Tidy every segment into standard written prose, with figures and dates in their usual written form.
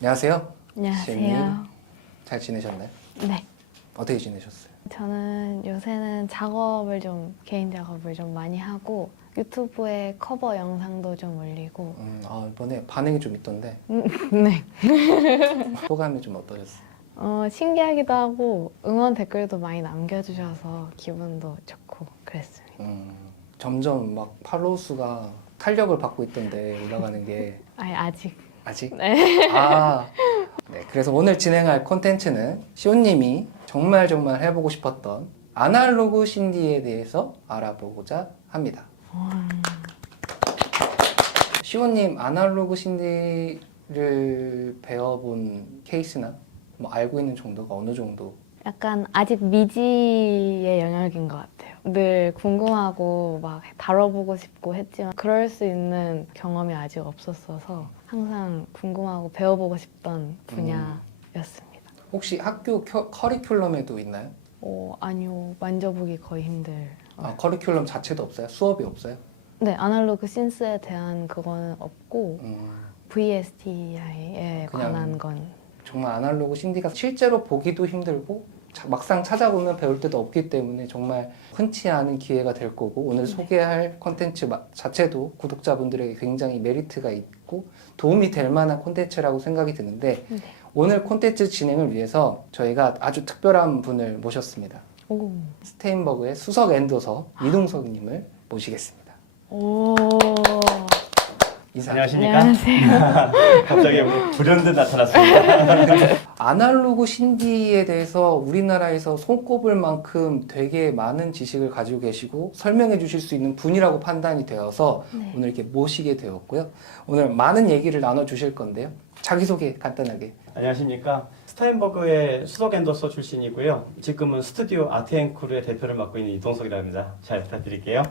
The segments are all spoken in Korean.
안녕하세요. 안녕하세요. 잘 지내셨나요? 네. 어떻게 지내셨어요? 저는 요새는 개인 작업을 좀 많이 하고 유튜브에 커버 영상도 좀 올리고 이번에 반응이 좀 있던데 네. 소감이 좀 어떠셨어요? 신기하기도 하고 응원 댓글도 많이 남겨주셔서 기분도 좋고 그랬습니다. 점점 막 팔로우 수가 탄력을 받고 있던데 올라가는 게 아직? 아직? 네. 네. 그래서 오늘 진행할 콘텐츠는 시온님이 정말 해보고 싶었던 아날로그 신디에 대해서 알아보고자 합니다. 시온님 아날로그 신디를 배워본 케이스나 뭐 알고 있는 정도가 어느 정도? 약간 아직 미지의 영역인 것 같아요. 늘 궁금하고 막 다뤄보고 싶고 했지만 그럴 수 있는 경험이 아직 없었어서 항상 궁금하고 배워보고 싶던 분야였습니다. 혹시 학교 커리큘럼에도 있나요? 아니요. 만져보기 거의 힘들. 커리큘럼 자체도 없어요? 수업이 없어요? 네, 아날로그 신스에 대한 그거는 없고 VSTI에 그냥 관한 건 정말 아날로그 신디가 실제로 보기도 힘들고 막상 찾아보면 배울 때도 없기 때문에 정말 흔치 않은 기회가 될 거고 오늘 소개할 콘텐츠 자체도 구독자분들에게 굉장히 메리트가 있고 도움이 될 만한 콘텐츠라고 생각이 드는데 오늘 콘텐츠 진행을 위해서 저희가 아주 특별한 분을 모셨습니다. 스테인버그의 수석 엔도서 이동석님을 모시겠습니다. 인사. 안녕하십니까? 안녕하세요. 갑자기 불현듯 나타났습니다. 아날로그 신디에 대해서 우리나라에서 손꼽을 만큼 되게 많은 지식을 가지고 계시고 설명해 주실 수 있는 분이라고 판단이 되어서 오늘 이렇게 모시게 되었고요. 오늘 많은 얘기를 나눠 주실 건데요. 자기소개 간단하게. 안녕하십니까? 스타인버그의 수석 엔도서 출신이고요. 지금은 스튜디오 아트앤쿨의 대표를 맡고 있는 이동석이라고 합니다. 잘 부탁드릴게요.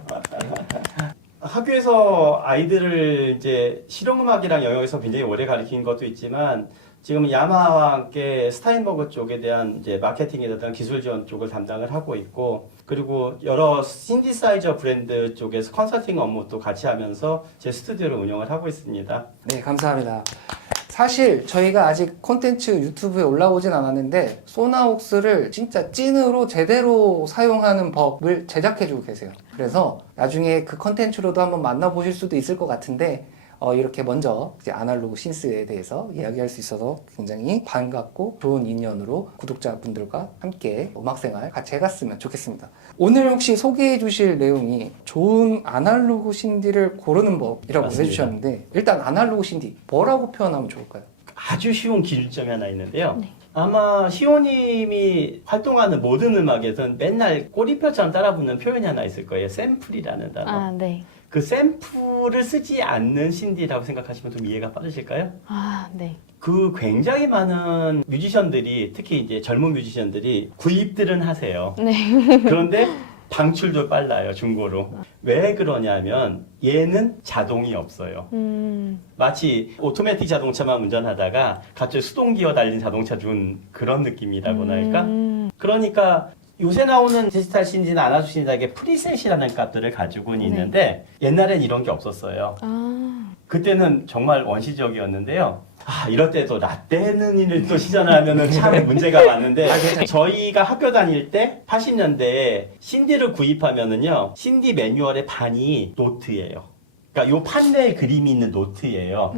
학교에서 아이들을 이제 실용음악이랑 영역에서 굉장히 오래 가르친 것도 있지만 지금 야마하와 함께 스타인버그 쪽에 대한 이제 마케팅이라든가 기술 지원 쪽을 담당을 하고 있고 그리고 여러 신디사이저 브랜드 쪽에서 컨설팅 업무도 같이 하면서 제 스튜디오를 운영을 하고 있습니다. 네, 감사합니다. 사실 저희가 아직 콘텐츠 유튜브에 올라오진 않았는데 소나웍스를 진짜 찐으로 제대로 사용하는 법을 제작해주고 계세요. 그래서 나중에 그 콘텐츠로도 한번 만나보실 수도 있을 것 같은데 이렇게 먼저 이제 아날로그 신스에 대해서 이야기할 수 있어서 굉장히 반갑고 좋은 인연으로 구독자분들과 함께 음악생활 같이 해갔으면 좋겠습니다. 오늘 혹시 소개해 주실 내용이 좋은 아날로그 신디를 고르는 법이라고 맞습니다. 해주셨는데 일단 아날로그 신디 뭐라고 표현하면 좋을까요? 아주 쉬운 기준점이 하나 있는데요. 아마 시호님이 활동하는 모든 음악에서는 맨날 꼬리표처럼 따라붙는 표현이 하나 있을 거예요. 샘플이라는 단어. 네. 그 샘플을 쓰지 않는 신디라고 생각하시면 좀 이해가 빠르실까요? 네. 그 굉장히 많은 뮤지션들이 특히 이제 젊은 뮤지션들이 구입들은 하세요. 네. 그런데 방출도 빨라요, 중고로. 왜 그러냐면 얘는 자동이 없어요. 마치 오토매틱 자동차만 운전하다가 갑자기 수동기어 달린 자동차 준 그런 느낌이라고나 할까? 그러니까 요새 나오는 디지털 신디나 아날로그 신디에게 프리셋이라는 값들을 가지고는 있는데 옛날엔 이런 게 없었어요. 그때는 정말 원시적이었는데요. 이럴 때도 라떼는 일을 또 시전하면은 참 문제가 많은데 저희가 학교 다닐 때 80년대에 신디를 구입하면은요 신디 매뉴얼의 반이 노트예요. 그러니까 요 판넬 그림이 있는 노트예요.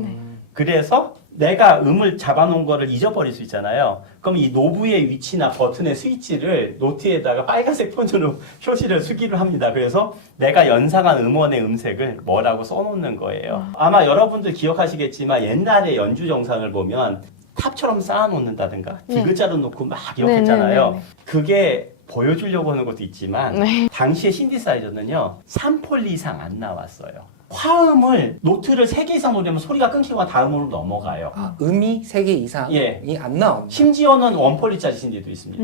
그래서 내가 음을 잡아놓은 거를 잊어버릴 수 있잖아요. 그럼 이 노브의 위치나 버튼의 스위치를 노트에다가 빨간색 폰으로 표시를 수기를 합니다. 그래서 내가 연상한 음원의 음색을 뭐라고 써놓는 거예요. 아마 여러분들 기억하시겠지만 옛날에 연주 정상을 보면 탑처럼 쌓아놓는다든가 디귿자로 놓고 막 이렇게 했잖아요. 그게 보여주려고 하는 것도 있지만 당시에 신디사이저는요 3폴 이상 안 나왔어요. 화음을 노트를 3개 이상 노리면 소리가 끊기고 다음으로 넘어가요. 음이 3개 이상이 안 나옵니다. 심지어는 원폴리짜리 신디도 있습니다.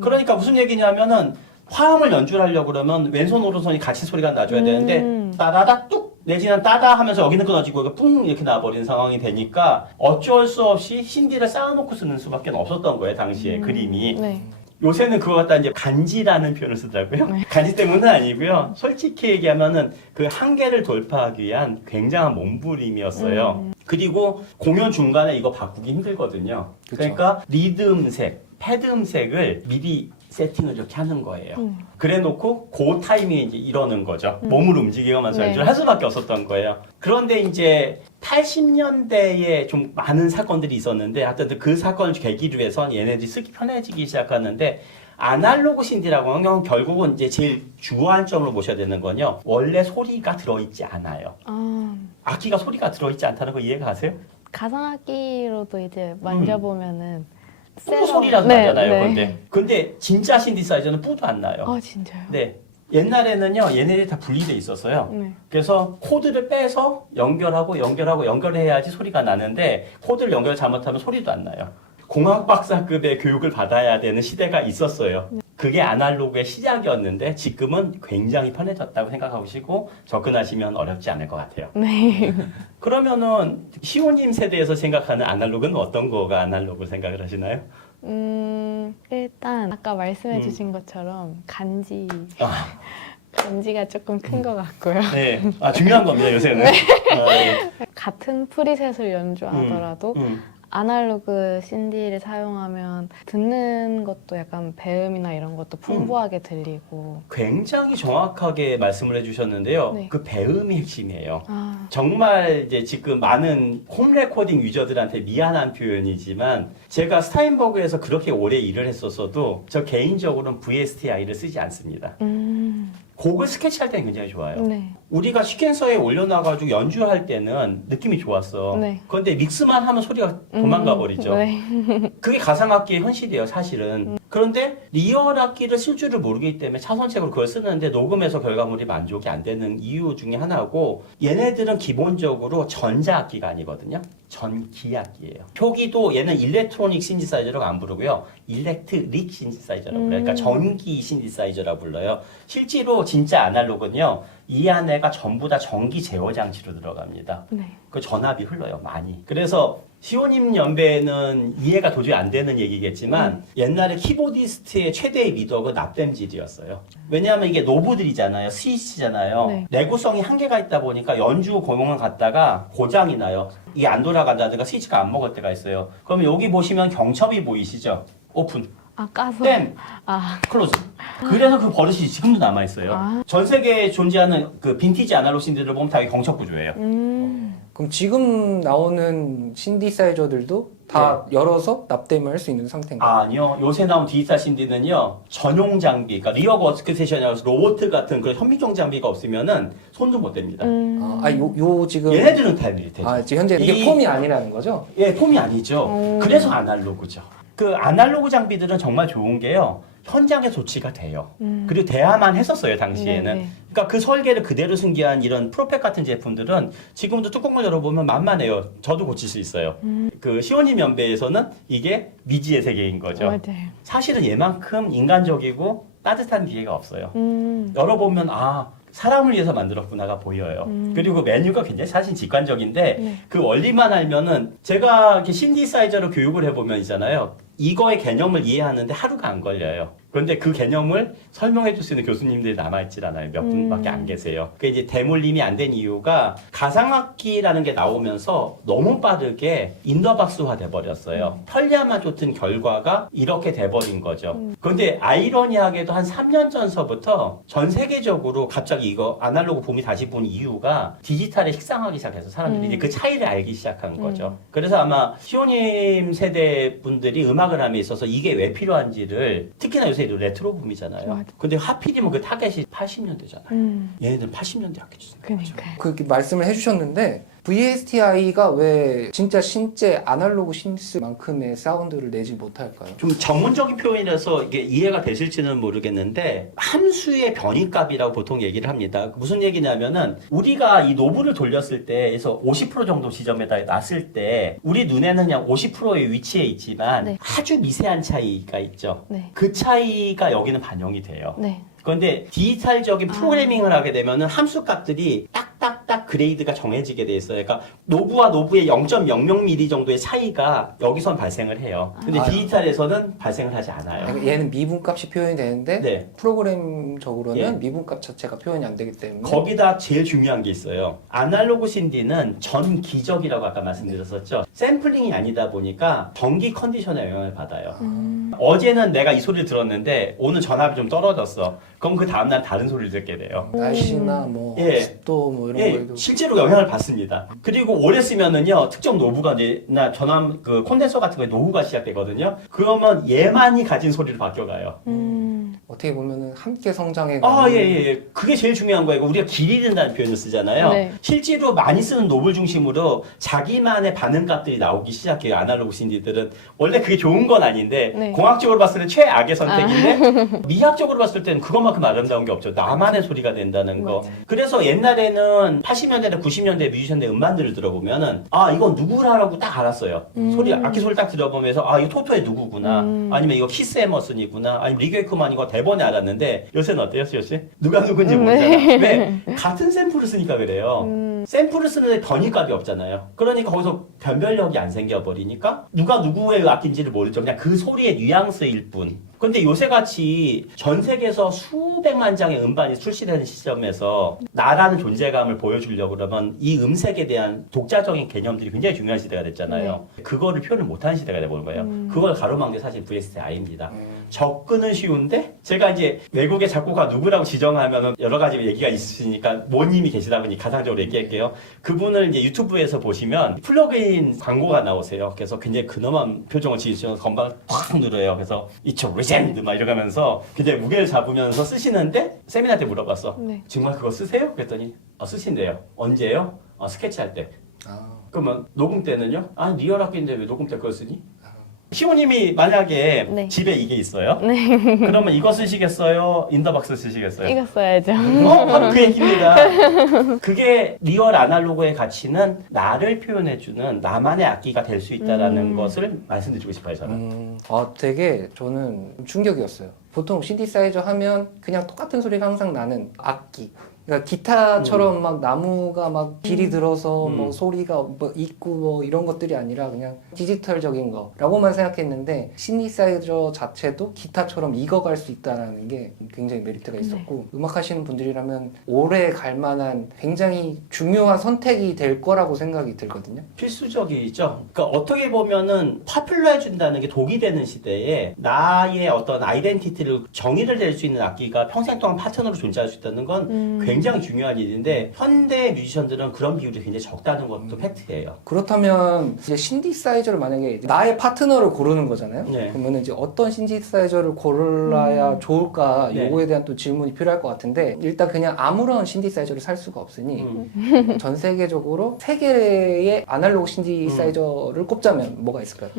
그러니까 무슨 얘기냐면은 화음을 연주를 하려고 그러면 왼손 오른손이 같이 소리가 나줘야 되는데 따다다 뚝 내지는 따다 하면서 여기는 끊어지고 이거 뿡 이렇게 나버리는 상황이 되니까 어쩔 수 없이 신디를 쌓아놓고 쓰는 수밖에 없었던 거예요. 당시에 그림이. 요새는 그거 갖다 이제 간지라는 표현을 쓰더라고요. 네. 간지 때문은 아니고요. 솔직히 얘기하면은 그 한계를 돌파하기 위한 굉장한 몸부림이었어요. 그리고 공연 중간에 이거 바꾸기 힘들거든요. 그쵸. 그러니까 리드 음색, 패드 음색을 미리 세팅을 이렇게 하는 거예요. 그래 놓고 그 타이밍에 이제 이러는 거죠. 몸을 움직이면서 네. 연주를 할 수밖에 없었던 거예요. 그런데 이제 80년대에 좀 많은 사건들이 있었는데 하여튼 그 사건을 계기로 해서 얘네들이 쓰기 편해지기 시작하는데 아날로그 신디라고 하는 건 결국은 이제 제일 주안점으로 보셔야 되는 건요. 원래 소리가 들어있지 않아요. 아, 악기가 소리가 들어있지 않다는 거 이해가 가세요? 가상악기로도 이제 만져보면은 뿌 소리라도 네, 나잖아요. 네. 근데 진짜 신디사이저는 뿌도 안 나요. 아 진짜요? 네. 옛날에는요, 얘네들이 다 분리돼 있었어요. 네. 그래서 코드를 빼서 연결해야지 소리가 나는데 코드를 연결 잘못하면 소리도 안 나요. 공학 박사급의 교육을 받아야 되는 시대가 있었어요. 그게 아날로그의 시작이었는데 지금은 굉장히 편해졌다고 생각하시고 접근하시면 어렵지 않을 것 같아요. 네. 그러면은 시호님 세대에서 생각하는 아날로그는 어떤 거가 아날로그 생각을 하시나요? 일단 아까 말씀해주신 것처럼 아, 간지가 조금 큰 것 같고요. 네. 아, 중요한 겁니다, 요새는. 아, 네. 같은 프리셋을 연주하더라도 아날로그 신디를 사용하면 듣는 것도 약간 배음이나 이런 것도 풍부하게 들리고. 굉장히 정확하게 말씀을 해주셨는데요. 네. 그 배음이 핵심이에요. 아, 정말 이제 지금 많은 홈 레코딩 유저들한테 미안한 표현이지만 제가 스타인버그에서 그렇게 오래 일을 했었어도 저 개인적으로는 VSTI를 쓰지 않습니다. 곡을 스케치할 때는 굉장히 좋아요. 네. 우리가 시퀀서에 올려놔가지고 연주할 때는 느낌이 좋았어. 네. 그런데 믹스만 하면 소리가 도망가 버리죠. 네. 그게 가상악기의 현실이에요, 사실은. 그런데 리얼 악기를 쓸 줄을 모르기 때문에 차선책으로 그걸 쓰는데 녹음해서 결과물이 만족이 안 되는 이유 중에 하나고 얘네들은 기본적으로 전자악기가 아니거든요. 전기악기예요. 표기도 얘는 일렉트로닉 신디사이저라고 안 부르고요. 일렉트릭 신디사이저라고 불러요. 그러니까 전기 신디사이저라고 불러요. 실제로 진짜 아날로그는요. 이 안에가 전부 다 전기 제어 장치로 들어갑니다. 네. 그 전압이 흘러요, 많이. 그래서 시호님 연배는 이해가 도저히 안 되는 얘기겠지만 옛날에 키보디스트의 최대의 미덕은 납땜질이었어요. 왜냐하면 이게 노브들이잖아요. 스위치잖아요. 네. 내구성이 한계가 있다 보니까 연주 공연 갔다가 고장이 나요. 이게 안 돌아간다든가 스위치가 안 먹을 때가 있어요. 그러면 여기 보시면 경첩이 보이시죠? 오픈, 아, 까서. 땜, 아, 클로즈. 그래서 그 버릇이 지금도 남아있어요. 아. 전 세계에 존재하는 그 빈티지 아날로그 신디를 보면 다 경첩 구조예요. 그럼 지금 나오는 신디사이저들도 다 열어서 납땜을 할 수 있는 상태인가요? 아니요. 요새 나온 디지털 신디는요, 전용 장비, 그러니까 리어 워크스테이션이라서 로봇 같은 그런 현미경 장비가 없으면은 손도 못 댑니다. 요 지금 얘네들은 다 되죠. 아, 지금 현재 이게 폼이 아니라는 거죠? 예, 폼이 아니죠. 그래서 아날로그죠. 그 아날로그 장비들은 정말 좋은 게요. 현장에 조치가 돼요. 그리고 돼야만 했었어요, 당시에는. 네네. 그러니까 그 설계를 그대로 승계한 이런 프로펙 같은 제품들은 지금도 뚜껑을 열어보면 만만해요. 저도 고칠 수 있어요. 그 시원님 연배에서는 이게 미지의 세계인 거죠. 맞아요. 사실은 얘만큼 인간적이고 따뜻한 기계가 없어요. 열어보면 아 사람을 위해서 만들었구나가 보여요. 그리고 메뉴가 굉장히 사실 직관적인데 네. 그 원리만 알면은 제가 이렇게 신디사이저로 교육을 해보면 있잖아요. 이거의 개념을 이해하는데 하루가 안 걸려요. 그런데 그 개념을 설명해 줄 수 있는 교수님들이 남아있질 않아요. 몇 분밖에 안 계세요. 그 이제 대물림이 안 된 이유가 가상악기라는 게 나오면서 너무 빠르게 인더박스화 돼버렸어요. 편리함만 쫓은 결과가 이렇게 돼버린 거죠. 그런데 아이러니하게도 한 3년 전서부터 전 세계적으로 갑자기 이거 아날로그 붐이 다시 본 이유가 디지털에 식상하기 시작해서 사람들이 이제 그 차이를 알기 시작한 거죠. 그래서 아마 시호님 세대 분들이 음악을 함에 있어서 이게 왜 필요한지를 특히나 요새 레트로 붐이잖아요. 맞아. 근데 하필이면 그 타겟이 80년대잖아요. 얘네들은 80년대 악기 주는 거죠. 그러니까요. 그렇게 말씀을 해주셨는데 VSTI가 왜 진짜 신재 아날로그 신디스만큼의 사운드를 내지 못할까요? 좀 전문적인 표현이라서 이게 이해가 되실지는 모르겠는데 함수의 변이값이라고 보통 얘기를 합니다. 무슨 얘기냐면은 우리가 이 노브를 돌렸을 때에서 50% 정도 지점에다 놨을 때 우리 눈에는 그냥 50%의 위치에 있지만 네. 아주 미세한 차이가 있죠. 네. 그 차이가 여기는 반영이 돼요. 네. 그런데 디지털적인 프로그래밍을 하게 되면은 함수 값들이 딱딱딱 딱 그레이드가 정해지게 돼 있어요. 그러니까 노브와 노브의 0.00mm 정도의 차이가 여기선 발생을 해요. 근데 디지털에서는 발생을 하지 않아요. 얘는 미분값이 표현이 되는데 네. 프로그램적으로는 예. 미분값 자체가 표현이 안 되기 때문에 거기다 제일 중요한 게 있어요. 아날로그 신디는 전기적이라고 아까 말씀드렸었죠. 샘플링이 아니다 보니까 전기 컨디션에 영향을 받아요. 어제는 내가 이 소리를 들었는데 오늘 전압이 좀 떨어졌어. 그럼 그 다음날 다른 소리를 듣게 돼요. 날씨나 뭐 예. 습도 뭐 이런 예, 거에도 실제로 영향을 받습니다. 그리고 오래 쓰면은요, 특정 노브가 이제, 전압, 콘덴서 같은 거에 노후가 시작되거든요. 그러면 얘만이 가진 소리를 바뀌어가요. 어떻게 보면은 함께 성장해 아, 가는 예, 예, 예. 그게 제일 중요한 거예요. 우리가 길이 든다는 표현을 쓰잖아요. 네. 실제로 많이 쓰는 노브를 중심으로 자기만의 반응값들이 나오기 시작해요. 아날로그 신디들은. 원래 그게 좋은 건 아닌데, 네. 공학적으로 봤을 때 최악의 선택인데, 미학적으로 봤을 때는 그것만큼 아름다운 게 없죠. 나만의 소리가 된다는 거. 그래서 옛날에는 80년대나 90년대 뮤지션들 음반들을 들어보면은, 아, 이건 누구라고 딱 알았어요. 악기 소리 딱 들어보면서, 아, 이거 토토의 누구구나. 아니면 이거 키스 에머슨이구나. 아니면 리게이크만이고 대번에 알았는데, 요새는 어때요, 수요씨? 누가 누군지 모르잖아. 왜? 같은 샘플을 쓰니까 그래요. 샘플을 쓰는데 변이값이 없잖아요. 그러니까 거기서 변별력이 안 생겨버리니까 누가 누구의 악기인지를 모르죠. 그냥 그 소리의 뉘앙스일 뿐. 근데 요새같이 전 세계에서 수백만 장의 음반이 출시되는 시점에서 나라는 존재감을 보여주려고 그러면 이 음색에 대한 독자적인 개념들이 굉장히 중요한 시대가 됐잖아요. 그거를 표현을 못하는 시대가 돼버린 거예요. 그걸 가로막은 게 사실 VSTI입니다. 접근은 쉬운데 제가 이제 외국의 작곡가 누구라고 지정하면 여러 가지 얘기가 있으니까 모님이 계시다 보니 가상적으로 얘기할게요. 그분을 이제 유튜브에서 보시면 플러그인 광고가 나오세요. 그래서 굉장히 근엄한 표정을 지으시면서 건반을 탁 누르요. 그래서 이쪽 리젠드 막 이러면서 굉장히 무게를 잡으면서 쓰시는데 세미나 때 물어봤어. 네. 정말 그거 쓰세요? 그랬더니 쓰신대요. 언제요? 스케치할 때. 아, 그러면 녹음 때는요? 리얼 악기인데 왜 녹음 때 그걸 쓰니? 시호님이 만약에 네. 집에 이게 있어요? 그러면 이거 쓰시겠어요? 인더박스 쓰시겠어요? 이거 써야죠. 바로 그 얘기입니다. 그게 리얼 아날로그의 가치는 나를 표현해주는 나만의 악기가 될 수 있다는 것을 말씀드리고 싶어요, 저는. 되게 저는 충격이었어요. 보통 신디사이저 하면 그냥 똑같은 소리가 항상 나는 악기. 그러니까 기타처럼 막 나무가 막 길이 들어서 뭐 소리가 뭐 있고 뭐 이런 것들이 아니라 그냥 디지털적인 거라고만 생각했는데 신디사이저 자체도 기타처럼 익어갈 수 있다는 게 굉장히 메리트가 있었고 음악 하시는 분들이라면 오래 갈 만한 굉장히 중요한 선택이 될 거라고 생각이 들거든요. 필수적이죠. 그러니까 어떻게 보면은 파퓰러해준다는 게 독이 되는 시대에 나의 어떤 아이덴티티를 정의를 낼 수 있는 악기가 평생 동안 파트너로 존재할 수 있다는 건 굉장히 중요한 일인데 현대 뮤지션들은 그런 비율이 굉장히 적다는 것도 팩트예요. 그렇다면 이제 신디사이저를 만약에 나의 파트너를 고르는 거잖아요. 네. 그러면 이제 어떤 신디사이저를 골라야 좋을까 네. 요거에 대한 또 질문이 필요할 것 같은데 일단 그냥 아무런 신디사이저를 살 수가 없으니 전 세계적으로 세 개의 아날로그 신디사이저를 꼽자면 뭐가 있을까요?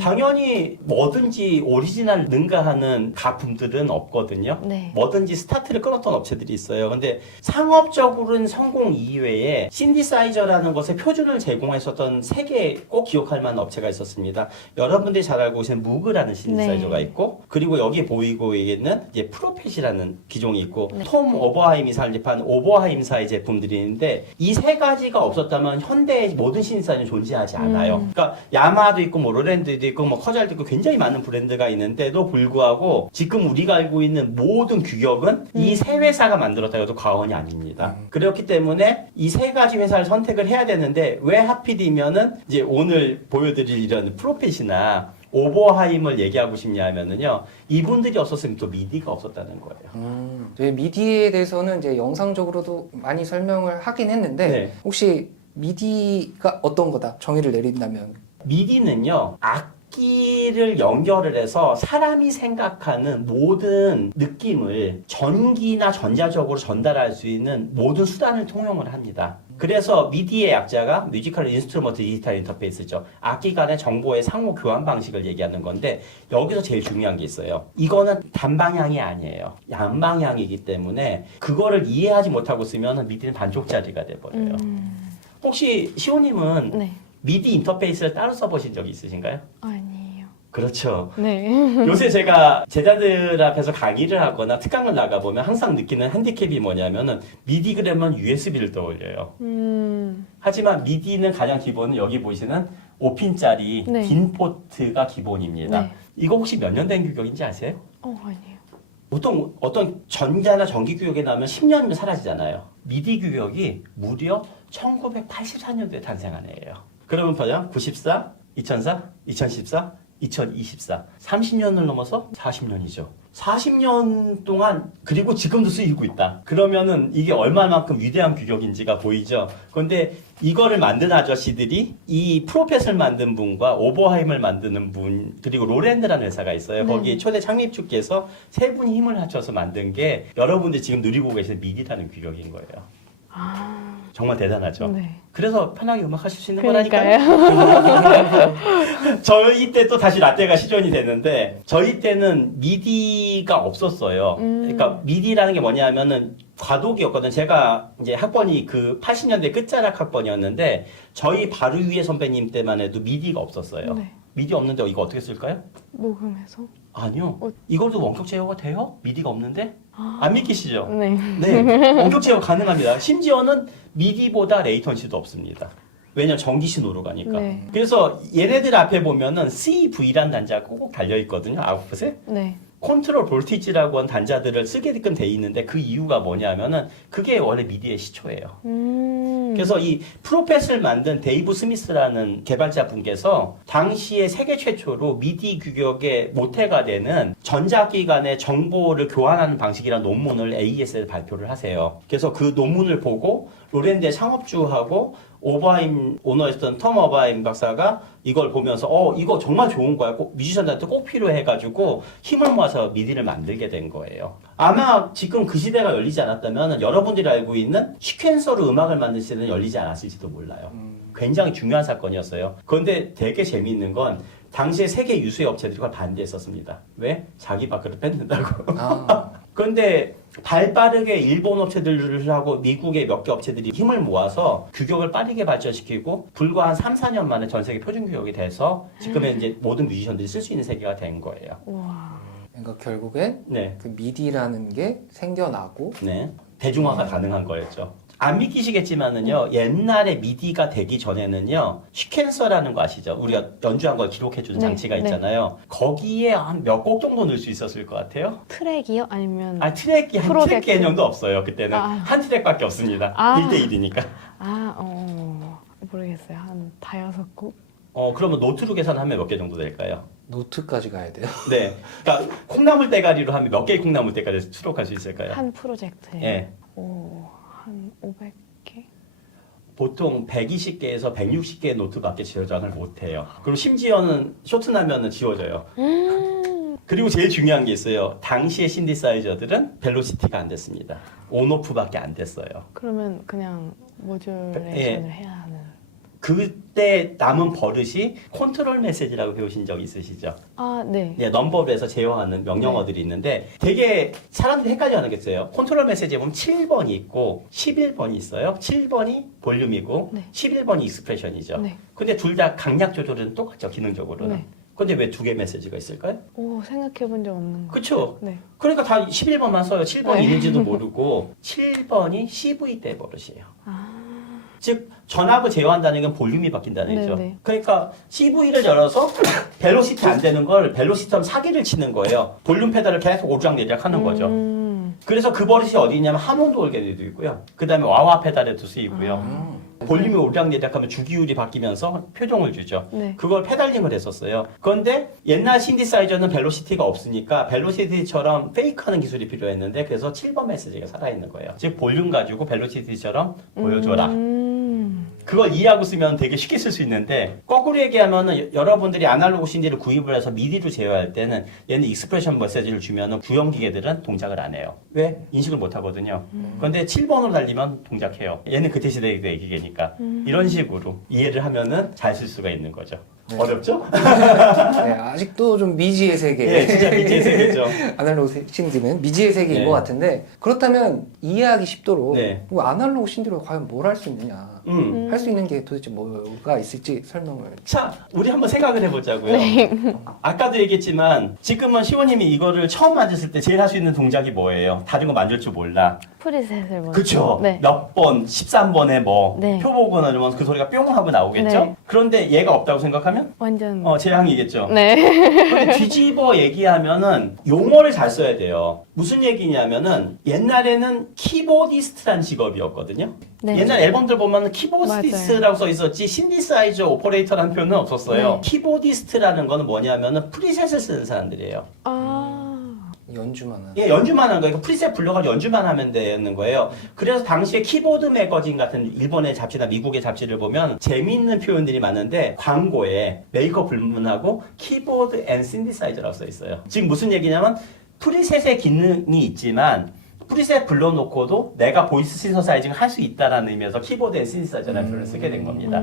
당연히 뭐든지 오리지널 능가하는 가품들은 없거든요. 네. 뭐든지 스타트를 끊었던 업체들이 있어요. 근데 상업적으로는 성공 이외에 신디사이저라는 것에 표준을 제공했었던 세 개 꼭 기억할 만한 업체가 있었습니다. 여러분들이 잘 알고 계신 무그라는 신디사이저가 네. 있고 그리고 여기 보이고 있는 이제 프로펫이라는 기종이 있고 톰 오버하임이 설립한 오버하임사의 제품들이 있는데 이 세 가지가 없었다면 현대의 모든 신디사이저는 존재하지 않아요. 그러니까 야마도 있고 뭐 로랜드도 있고 뭐 커잘도 있고 굉장히 많은 브랜드가 있는데도 불구하고 지금 우리가 알고 있는 모든 규격은 이 세 회사가 만들었다 해도 과언이 아닙니다. 그렇기 때문에 이 세 가지 회사를 선택을 해야 되는데 왜 하필이면은 이제 오늘 보여드릴 이런 프로펫이나 오버하임을 얘기하고 싶냐면은요 이분들이 없었으면 또 미디가 없었다는 거예요. 저희 미디에 대해서는 이제 영상적으로도 많이 설명을 하긴 했는데 네. 혹시 미디가 어떤 거다 정의를 내린다면 미디는요 악기를 연결을 해서 사람이 생각하는 모든 느낌을 전기나 전자적으로 전달할 수 있는 모든 수단을 통용을 합니다. 그래서 미디의 약자가 뮤지컬 인스트루먼트 디지털 인터페이스죠. 악기 간의 정보의 상호 교환 방식을 얘기하는 건데 여기서 제일 중요한 게 있어요. 이거는 단방향이 아니에요. 양방향이기 때문에 그거를 이해하지 못하고 쓰면 미디는 반쪽짜리가 돼버려요. 혹시 시호님은 네. 미디 인터페이스를 따로 써보신 적이 있으신가요? 아니에요. 그렇죠. 네. 요새 제가 제자들 앞에서 강의를 하거나 특강을 나가보면 항상 느끼는 핸디캡이 뭐냐면은 미디그램은 USB를 떠올려요. 하지만 미디는 가장 기본은 여기 보시는 5핀짜리 네. 딘 포트가 기본입니다. 네. 이거 혹시 몇 년 된 규격인지 아세요? 아니에요. 보통 어떤 전자나 전기 규격이 나오면 10년이면 사라지잖아요. 미디 규격이 무려 1984년도에 탄생한 애예요. 그러면 봐요. 94, 2004, 2014, 2024. 30년을 넘어서 40년이죠. 40년 동안 그리고 지금도 쓰이고 있다. 그러면은 이게 얼마만큼 위대한 규격인지가 보이죠. 그런데 이거를 만든 아저씨들이 이 프로펫을 만든 분과 오버하임을 만드는 분 그리고 로랜드라는 회사가 있어요. 네. 거기 초대 창립주께서 세 분이 힘을 합쳐서 만든 게 여러분들이 지금 누리고 계시는 미디라는 규격인 거예요. 정말 대단하죠. 네. 그래서 편하게 음악하실 수 있는 그러니까요. 거라니까요. 저희 때 또 다시 라떼가 시전이 되는데 저희 때는 미디가 없었어요. 그러니까 미디라는 게 뭐냐면은 과도기였거든. 제가 이제 학번이 그 80년대 끝자락 학번이었는데 저희 바로 위에 선배님 때만 해도 미디가 없었어요. 네. 미디 없는데 이거 어떻게 쓸까요? 녹음해서? 아니요. 어. 이걸도 원격 제어가 돼요? 미디가 없는데? 안 믿기시죠? 네. 네, 원격 제어 가능합니다. 심지어는 미디보다 레이턴시도 없습니다. 왜냐면 전기신호로 가니까. 네. 그래서 얘네들 앞에 보면은 CV란 단자가 꼭 달려 있거든요. 아웃풋에. 네. 컨트롤 볼티지라고 하는 단자들을 쓰게끔 돼 있는데 그 이유가 뭐냐면은 그게 원래 미디의 시초예요. 그래서 이 프로펫을 만든 데이브 스미스라는 개발자 분께서 당시에 세계 최초로 미디 규격의 모태가 되는 전자기 간의 정보를 교환하는 방식이라는 논문을 AES에 발표를 하세요. 그래서 그 논문을 보고 로랜드의 창업주하고 오버하임 오너였던 톰 오버하임 박사가 이걸 보면서 이거 정말 좋은 거야. 꼭 뮤지션들한테 꼭 필요해가지고 힘을 모아서 미디를 만들게 된 거예요. 아마 지금 그 시대가 열리지 않았다면 여러분들이 알고 있는 시퀀서로 음악을 만든 시대는 열리지 않았을지도 몰라요. 굉장히 중요한 사건이었어요. 그런데 되게 재미있는 건 당시에 세계 유수의 업체들이 그걸 반대했었습니다. 왜? 자기 밖으로 뺏는다고. 그런데 발빠르게 일본 업체들하고 미국의 몇 개 업체들이 힘을 모아서 규격을 빠르게 발전시키고 불과 한 3, 4년 만에 전 세계 표준 규격이 돼서 지금의 이제 모든 뮤지션들이 쓸 수 있는 세계가 된 거예요. 와. 그러니까 결국엔 네. 그 미디라는 게 생겨나고 네. 대중화가 가능한 거였죠. 안 믿기시겠지만은요, 옛날에 미디가 되기 전에는요, 시퀀서라는 거 아시죠? 우리가 연주한 걸 기록해주는 네, 장치가 네. 있잖아요. 거기에 한 몇 곡 정도 넣을 수 있었을 것 같아요? 트랙이요? 아니면 트랙이 한 트랙 프로젝트. 개념도 없어요. 그때는 아. 한 트랙밖에 없습니다. 아. 1대1이니까. 모르겠어요. 한 다여섯 곡? 그러면 노트로 계산하면 몇 개 정도 될까요? 노트까지 가야 돼요. 네. 그러니까 콩나물 대가리로 하면 몇 개의 콩나물 대가리를 수록할 수 있을까요? 한 프로젝트에. 예. 한 500개? 보통 120개에서 160개의 노트밖에 저장을 못해요. 그리고 심지어는 쇼트나면은 지워져요. 그리고 제일 중요한 게 있어요. 당시의 신디사이저들은 벨로시티가 안 됐습니다. 온오프밖에 안 됐어요. 그러면 그냥 모듈레이션을 예. 해야 하는. 그때 남은 버릇이 컨트롤 메시지라고 배우신 적 있으시죠? 네. 네, 넘버에서 제어하는 명령어들이 있는데 되게 사람들이 헷갈려하는 게 있어요. 컨트롤 메시지에 보면 7번이 있고 11번이 있어요. 7번이 볼륨이고 네. 11번이 익스프레션이죠. 네. 근데 둘 다 강약 조절은 똑같죠, 기능적으로는. 네. 근데 왜 두 개 메시지가 있을까요? 생각해 본 적 없는 거. 그쵸? 네. 그러니까 다 11번만 써요. 7번이 네. 있는지도 모르고 7번이 CV 때 버릇이에요. 아. 즉 전압을 제어한다는 건 볼륨이 바뀐다는 네, 얘기죠. 네. 그러니까 CV를 열어서 벨로시티 안 되는 걸 벨로시티하면 사기를 치는 거예요. 볼륨 페달을 계속 오르락내리락 하는 거죠. 그래서 그 버릇이 어디 있냐면 하몬드 올게에도 있고요. 그 다음에 와와 페달에도 쓰이고요. 볼륨이 오르락내리락하면 주기율이 바뀌면서 표정을 주죠. 네. 그걸 페달링을 했었어요. 그런데 옛날 신디사이저는 벨로시티가 없으니까 벨로시티처럼 페이크하는 기술이 필요했는데 그래서 7번 메시지가 살아있는 거예요. 즉 볼륨 가지고 벨로시티처럼 보여줘라. 그걸 이해하고 쓰면 되게 쉽게 쓸 수 있는데 거꾸로 얘기하면은 여러분들이 아날로그 신디를 구입을 해서 미디로 제어할 때는 얘는 익스프레션 메시지를 주면은 구형 기계들은 동작을 안 해요. 왜? 인식을 못 하거든요. 그런데 7번으로 달리면 동작해요. 얘는 그때 시대의 기계니까. 이런 식으로 이해를 하면은 잘 쓸 수가 있는 거죠. 네. 어렵죠? 네, 아직도 좀 미지의 세계. 예, 진짜 미지의 세계죠. 아날로그 신디는 미지의 세계인 네. 것 같은데 그렇다면 이해하기 쉽도록 네. 뭐 아날로그 신디로 과연 뭘 할 수 있느냐 할 수 있는 게 도대체 뭐가 있을지 설명을. 자, 우리 한번 생각을 해보자고요. 네. 아까도 얘기했지만 지금은 시호님이 이거를 처음 만졌을 때 제일 할 수 있는 동작이 뭐예요? 다른 거 만질 줄 몰라. 프리셋을 먼저. 그쵸? 네. 몇 번, 13번에 뭐 네. 표 보고 나면 그 소리가 뿅 하고 나오겠죠? 네. 그런데 얘가 없다고 생각하면 완전. 재앙이겠죠? 네. 근데 뒤집어 얘기하면은 용어를 잘 써야 돼요. 무슨 얘기냐면은 옛날에는 키보디스트란 직업이었거든요. 네. 옛날 앨범들 보면 키보디스트라고 써 있었지 신디사이저 오퍼레이터라는 표현은 없었어요. 네. 키보디스트라는 거는 뭐냐면은 프리셋을 쓰는 사람들이에요. 연주만 하는. 예, 연주만 하는 거예요. 프리셋 불러가지고 연주만 하면 되는 거예요. 그래서 당시에 키보드 매거진 같은 일본의 잡지나 미국의 잡지를 보면 재미있는 표현들이 많은데 광고에 메이커 불문하고 키보드 앤 신디사이저라고 써 있어요. 지금 무슨 얘기냐면 프리셋의 기능이 있지만 프리셋 불러놓고도 내가 보이스 신서사이징을 할 수 있다는 의미에서 키보드 앤 신디사이저라는 표현을 쓰게 된 겁니다.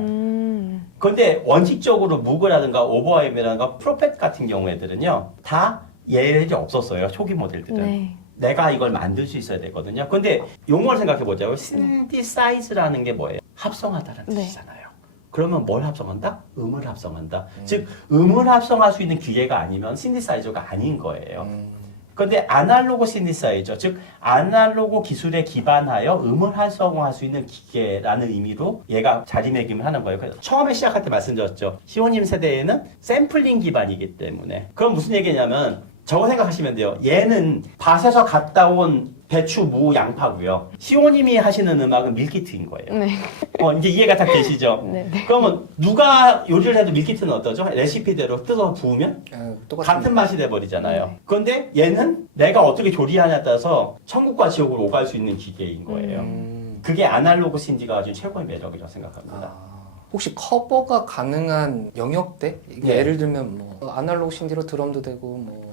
그런데 원칙적으로 무그라든가 오버하임이라든가 프로펫 같은 경우에들은요 다 예열이 없었어요. 초기 모델들은. 네. 내가 이걸 만들 수 있어야 되거든요. 근데 용어를 생각해 보자고요. 신디사이즈라는 게 뭐예요? 합성하다는 네. 뜻이잖아요. 그러면 뭘 합성한다? 음을 합성한다. 즉 음을 합성할 수 있는 기계가 아니면 신디사이저가 아닌 거예요. 그런데 아날로그 신디사이저, 즉 아날로그 기술에 기반하여 음을 활성화할 수 있는 기계라는 의미로 얘가 자리매김을 하는 거예요. 그래서 처음에 시작할 때 말씀드렸죠. 시호님 세대에는 샘플링 기반이기 때문에. 그럼 무슨 얘기냐면 저거 생각하시면 돼요. 얘는 밭에서 갔다 온 배추, 무, 양파고요. 시호님이 하시는 음악은 밀키트인 거예요. 네. 이제 이해가 다 되시죠? 네. 그러면 누가 요리를 해도 밀키트는 어떠죠? 레시피대로 뜯어 부으면 같은 맛이 돼버리잖아요. 그런데 얘는 내가 어떻게 조리하냐에 따라서 천국과 지옥으로 오갈 수 있는 기계인 거예요. 그게 아날로그 신디가 가진 최고의 매력이라고 생각합니다. 혹시 커버가 가능한 영역대? 네. 예를 들면 뭐 아날로그 신디로 드럼도 되고 뭐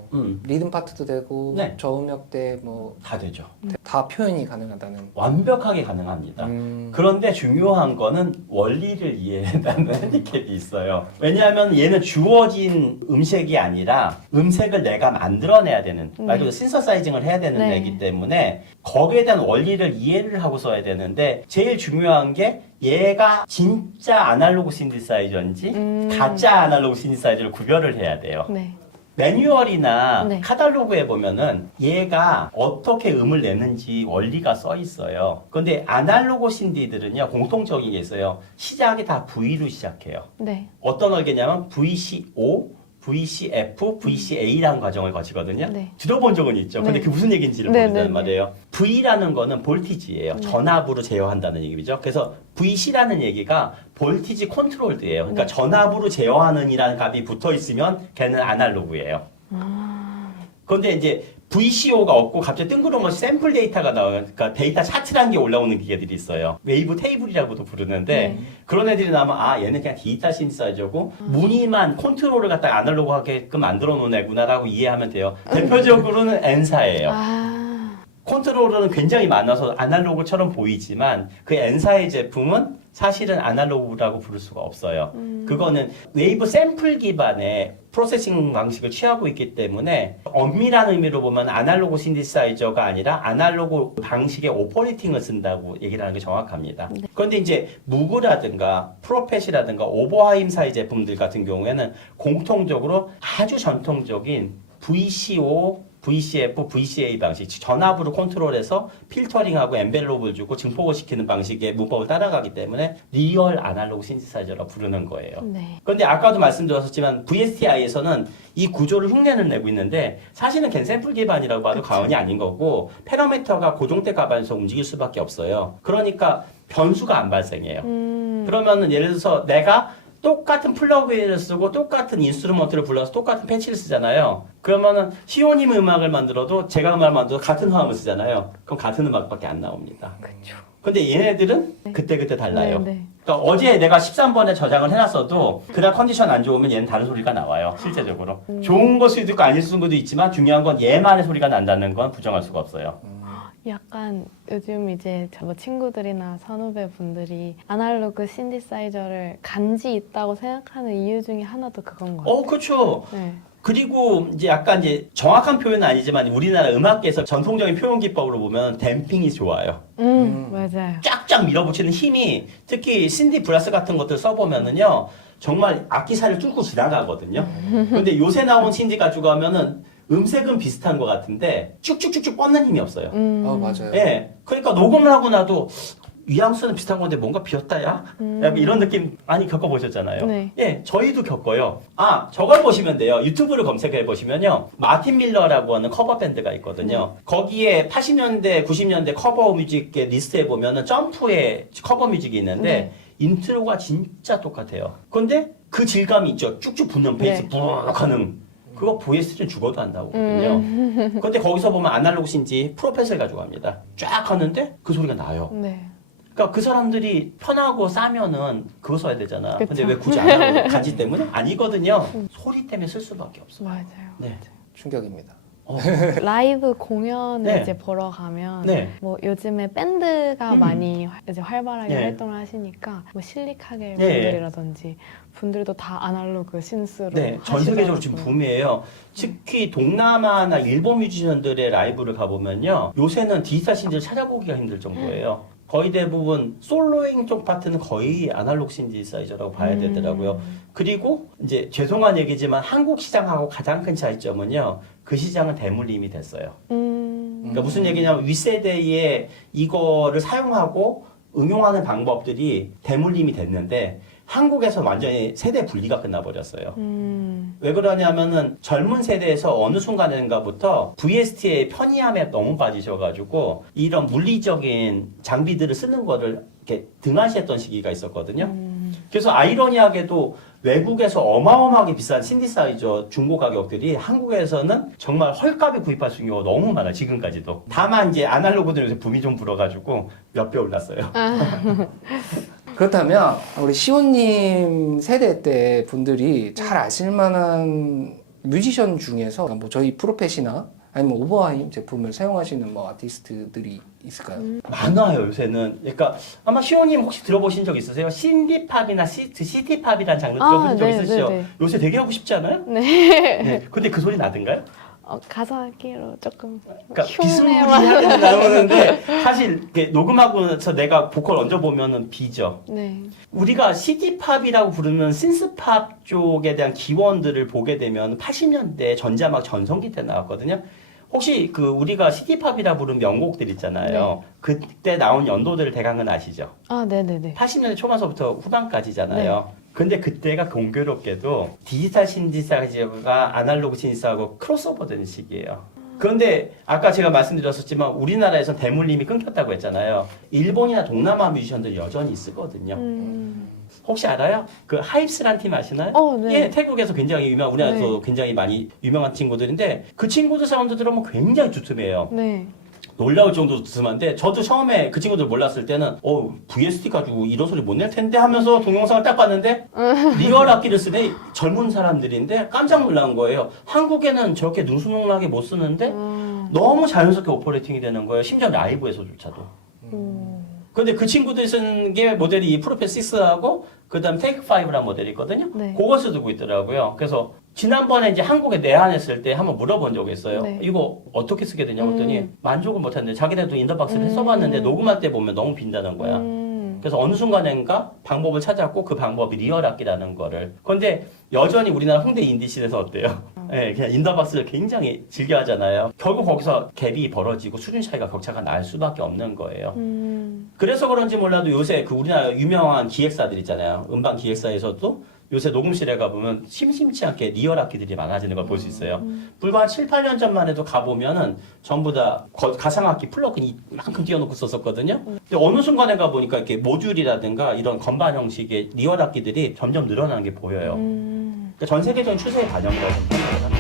리듬 파트도 되고 네. 저음역대 뭐 다 되죠. 다 표현이 가능하다는. 완벽하게 가능합니다. 그런데 중요한 거는 원리를 이해한다는 핸디캡이 있어요. 왜냐하면 얘는 주어진 음색이 아니라 음색을 내가 만들어내야 되는, 말 그대로 신서사이징을 해야 되는 네. 애기 때문에 거기에 대한 원리를 이해를 하고 써야 되는데 제일 중요한 게 얘가 진짜 아날로그 신디사이저인지 가짜 아날로그 신디사이저를 구별을 해야 돼요. 네. 매뉴얼이나 네. 카탈로그에 보면은 얘가 어떻게 음을 내는지 원리가 써 있어요. 근데 아날로그 신디들은요 공통적인 게 있어요. 시작이 다 V로 시작해요. 네. 어떤 얼개냐면 VCO, VCF, VCA라는 과정을 거치거든요. 네. 들어본 적은 있죠. 근데 네. 그게 무슨 얘기인지를 네, 모른다는 네, 말이에요. V라는 거는 볼티지예요. 네. 전압으로 제어한다는 얘기죠. 그래서 VC라는 얘기가 볼티지 컨트롤드예요. 그러니까 네. 전압으로 제어하는 이라는 값이 붙어 있으면 걔는 아날로그예요. 그런데 이제 VCO가 없고 갑자기 뜬구름없이 샘플 데이터가 나와요. 그러니까 데이터 차트라는 게 올라오는 기계들이 있어요. 웨이브 테이블이라고도 부르는데 그런 애들이 나오면 얘는 그냥 디지털 신디사이저고 무늬만 컨트롤을 갖다가 아날로그하게끔 만들어 놓은 애구나라고 이해하면 돼요. 대표적으로는 N사예요. 컨트롤러는 굉장히 많아서 아날로그처럼 보이지만 그 N사의 제품은 사실은 아날로그라고 부를 수가 없어요. 그거는 웨이브 샘플 기반의 프로세싱 방식을 취하고 있기 때문에 엄밀한 의미로 보면 아날로그 신디사이저가 아니라 아날로그 방식의 오퍼레이팅을 쓴다고 얘기를 하는 게 정확합니다. 그런데 이제 무그라든가 프로펫이라든가 오버하임사의 제품들 같은 경우에는 공통적으로 아주 전통적인 VCO, VCF, VCA 방식, 전압으로 컨트롤해서 필터링하고 엔벨롭을 주고 증폭을 시키는 방식의 문법을 따라가기 때문에 리얼 아날로그 신디사이저라고 부르는 거예요. 네. 그런데 아까도 말씀드렸었지만 VSTI에서는 이 구조를 흉내를 내고 있는데 사실은 걘 샘플 기반이라고 봐도 과언이 아닌 거고 패러미터가 고정대 가반에서 움직일 수밖에 없어요. 그러니까 변수가 안 발생해요. 그러면은 예를 들어서 내가 똑같은 플러그인을 쓰고 똑같은 인스트루먼트를 불러서 똑같은 패치를 쓰잖아요. 그러면은 시호님 음악을 만들어도 제가 음악을 만들어도 같은 화음을 쓰잖아요. 그럼 같은 음악밖에 안 나옵니다. 그렇죠. 근데 얘네들은 그때그때 달라요. 네, 네. 그러니까 어제 내가 13번에 저장을 해놨어도 그날 컨디션 안 좋으면 얘는 다른 소리가 나와요. 실제적으로. 좋은 걸 수도 있고 아닐 수도 있지만 중요한 건 얘만의 소리가 난다는 건 부정할 수가 없어요. 약간 요즘 이제 뭐 친구들이나 선후배 분들이 아날로그 신디사이저를 간지 있다고 생각하는 이유 중에 하나도 그건 것 같아요. 그렇죠. 네. 그리고 이제 약간 이제 정확한 표현은 아니지만 우리나라 음악계에서 전통적인 표현 기법으로 보면 댐핑이 좋아요. 맞아요. 쫙쫙 밀어붙이는 힘이 특히 신디 브라스 같은 것들 써보면은요 정말 악기살을 뚫고 지나가거든요. 근데 요새 나온 신디 가지고 하면은 음색은 비슷한 것 같은데 쭉쭉쭉쭉 뻗는 힘이 없어요. 맞아요. 예. 그러니까 녹음을 하고 나도 뉘앙스는 비슷한 건데 뭔가 비었다야? 약간 이런 느낌 많이 겪어보셨잖아요. 네. 예, 저희도 겪어요. 저걸 보시면 돼요. 유튜브를 검색해 보시면요. 마틴 밀러라고 하는 커버 밴드가 있거든요. 거기에 80년대, 90년대 커버 뮤직의 리스트에 보면은 점프의 커버 뮤직이 있는데 네. 인트로가 진짜 똑같아요. 근데 그 질감이 있죠. 쭉쭉 붙는 베이스 네. 푹 하는. 그거 VS는 죽어도 한다고 하거든요. 근데 거기서 보면 아날로그 신지 프로펫을 가지고 갑니다. 쫙 하는데 그 소리가 나요. 네. 그러니까 그 사람들이 편하고 싸면은 그거 써야 되잖아. 그쵸. 근데 왜 굳이 안 하고 간지 때문에? 아니거든요. 소리 때문에 쓸 수밖에 없어. 맞아요. 네. 충격입니다. 라이브 공연을 네. 이제 보러 가면 네. 뭐 요즘에 밴드가 많이 이제 활발하게 네. 활동을 하시니까 뭐 실리카겔 네. 분들이라든지 분들도 다 아날로그 신스로 네, 전 세계적으로 지금 하시더라고요. 붐이에요. 특히 동남아나 일본 뮤지션들의 라이브를 가보면요. 요새는 디지털 신지를 찾아보기가 힘들 정도예요. 거의 대부분 솔로잉 쪽 파트는 거의 아날로그 신디사이저라고 봐야 되더라고요. 그리고 이제 죄송한 얘기지만 한국 시장하고 가장 큰 차이점은요. 그 시장은 대물림이 됐어요. 그러니까 무슨 얘기냐면 윗세대에 이거를 사용하고 응용하는 방법들이 대물림이 됐는데 한국에서 완전히 세대 분리가 끝나버렸어요. 왜 그러냐면은 젊은 세대에서 어느 순간인가부터 VST의 편의함에 너무 빠지셔가지고 이런 물리적인 장비들을 쓰는 거를 이렇게 등한시했던 시기가 있었거든요. 그래서 아이러니하게도 외국에서 어마어마하게 비싼 신디사이저 중고 가격들이 한국에서는 정말 헐값에 구입할 수 있는 경우가 너무 많아요. 지금까지도. 다만 이제 아날로그들은 요새 붐이 좀 불어가지고 몇 배 올랐어요. 그렇다면 우리 시온님 세대 때 분들이 잘 아실 만한 뮤지션 중에서 뭐 저희 프로펫이나 아니면 오버하임 제품을 사용하시는 뭐 아티스트들이 있을까요? 많아요 요새는. 그러니까 아마 시호님 혹시 들어보신 적 있으세요? 신디팝이나 시티팝이라는 장르 들어보신 적 네, 있으시죠? 네, 네. 요새 되게 하고 싶지 않아요? 네. 네. 근데 그 소리 나던가요? 가사기로 조금 그러니까 흉내만. 비스무리하게 나오는데 사실 이렇게 녹음하고 나서 내가 보컬 얹어보면은 비죠. 네. 우리가 시티팝이라고 부르는 신스팝 쪽에 대한 기원들을 보게 되면 80년대 전자음악 전성기 때 나왔거든요. 혹시 그 우리가 시티팝이라 부르는 명곡들 있잖아요. 그때 나온 연도들을 대강은 아시죠? 네네네. 80년대 초반서부터 후반까지잖아요. 근데 그때가 공교롭게도 디지털 신디사이저가 아날로그 신디사하고 크로스오버 되는 시기예요. 그런데 아까 제가 말씀드렸었지만 우리나라에서 대물림이 끊겼다고 했잖아요. 일본이나 동남아 뮤지션들 여전히 쓰거든요. 혹시 알아요? 그 하입스란 팀 아시나요? 네. 예, 태국에서 굉장히 우리나라에서 굉장히 많이 유명한 친구들인데 그 친구들 사운드 들으면 굉장히 두툼해요. 네. 놀라울 정도로 두툼한데 저도 처음에 그 친구들 몰랐을 때는 VST 가지고 이런 소리 못 낼 텐데 하면서 동영상을 딱 봤는데 리얼 악기를 쓰네 젊은 사람들인데 깜짝 놀란 거예요. 한국에는 저렇게 능수능란하게 못 쓰는데 너무 자연스럽게 오퍼레이팅이 되는 거예요. 심지어 라이브에서조차도. 근데 그 친구들이 쓴 게 모델이 이 프로펫 6하고 그 다음 테이크 5라는 모델이 있거든요. 네. 그걸 쓰고 있더라고요. 그래서 지난번에 이제 한국에 내한했을 때 한번 물어본 적이 있어요. 네. 이거 어떻게 쓰게 되냐고 했더니 만족을 못했는데 자기네도 인더박스를 써봤는데 녹음할 때 보면 너무 빈다는 거야. 그래서 어느 순간인가 방법을 찾았고 그 방법이 리얼 악기라는 거를. 그런데 여전히 우리나라 홍대 인디씬에서 어때요? 네, 그냥 인더박스를 굉장히 즐겨 하잖아요. 결국 거기서 갭이 벌어지고 수준 차이가 격차가 날 수밖에 없는 거예요. 그래서 그런지 몰라도 요새 그 우리나라 유명한 기획사들 있잖아요. 음반 기획사에서도 요새 녹음실에 가보면 심심치 않게 리얼 악기들이 많아지는 걸 볼 수 있어요. 불과 한 7, 8년 전만 해도 가보면은 전부 다 가상악기 플러그인 이만큼 띄워놓고 썼었거든요. 근데 어느 순간에 가보니까 이렇게 모듈이라든가 이런 건반 형식의 리얼 악기들이 점점 늘어나는 게 보여요. 그러니까 전 세계적인 추세의 반영이라고 생각을 합니다.